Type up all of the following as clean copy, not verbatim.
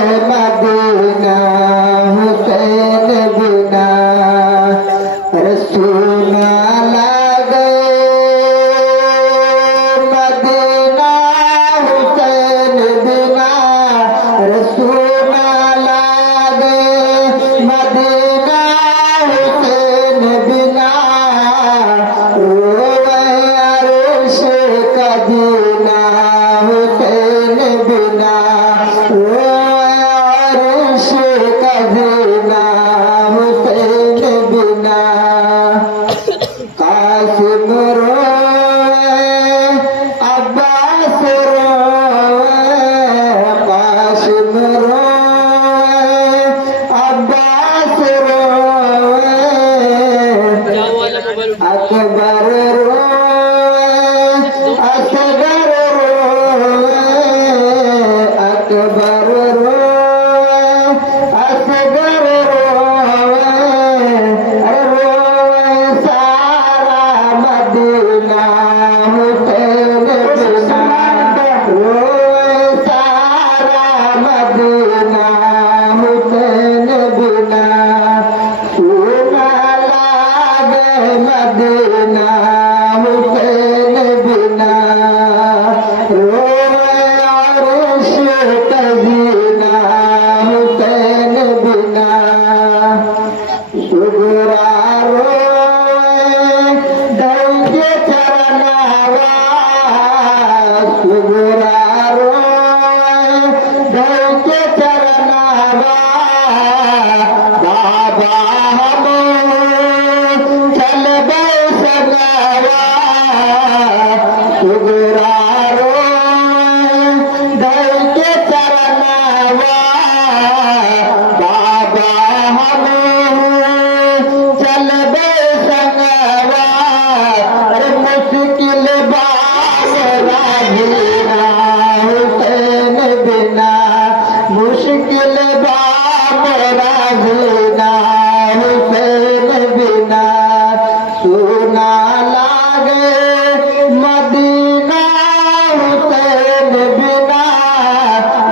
Medina Hussain बिना रसूल लागे मदीना हुसैन बिना रसूल लागे मदीना हुसैन बिना रोवे अर्श का दीना हुसैन बिना रोवे अर्श का दीना हुसैन बिना कासिम रोवे अब्बास रोवे कासिम रोवे अब्बास रोवे अकबर रोवे असगर रोवे अकबर रोवे असगर रोवे रोवे सारा मदीना हुसैन बिना रोवे सारा मदीना हुसैन बिना सुना लागे मदीना हुसैन बिना रोवे अर्श का दीना हुसैन बिना सुगरा रोवे दौजे चरनावा सुगरा रोवे दौजे चरनावा बाबा हम चल बैसगावा सुगरा रोवे दौजे चरनावा बाबा हम चल बैसगावा अरे मुश्किल बात राजीना हुसैन बिना मुश्किल बात राजीना हुसैन बिना सुना लागे मदीना हुसैन बिना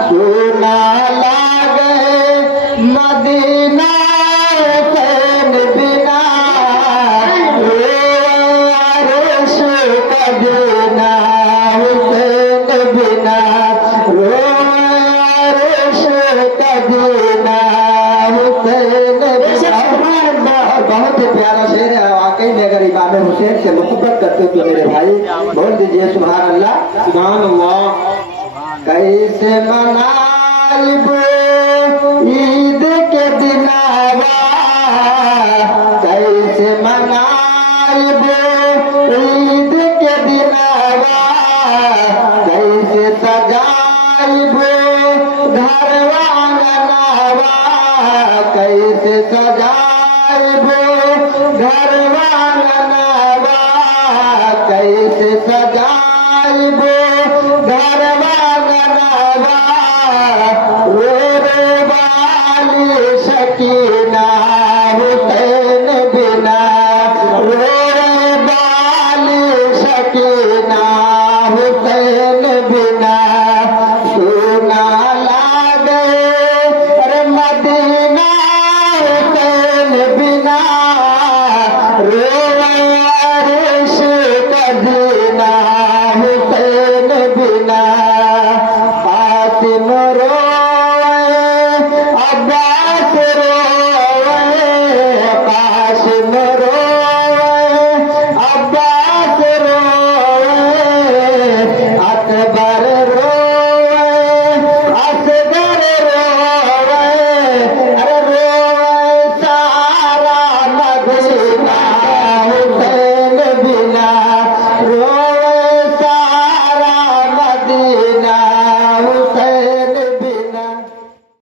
सुना लागे मदीना हुसैन बिना अर्श का दीना हुसैन बिना अर्श का दीना हुसैन बिना बहुत ही प्यारा शेर है वाकई में अगर इमाम हुसैन से मोहब्बत करते तो मेरे भाई बोल दीजिए सुभान अल्लाह सुभान अल्लाह कैसे मनाइब ईद के दिनावा कैसे मनाइब ईद के दिनावा कैसे सजाइब घरवा अंगनावा कैसे सजाइब घरवा अंगनावा कैसे सजाइब घरवा अंगनावा रो रो वाली शकीना हुसैन बिना रो रो वाली शकीना हुसैन बिना सुना लागे अरे मदीना हुसैन बिना रोवे अर्श का दीना हुसैन बिना कासिम रोवे अब्बास रोवे कासिम रोवे अब्बास रोवे अकबर रोवे असगर रोवे अरे रोवे सारा मदीना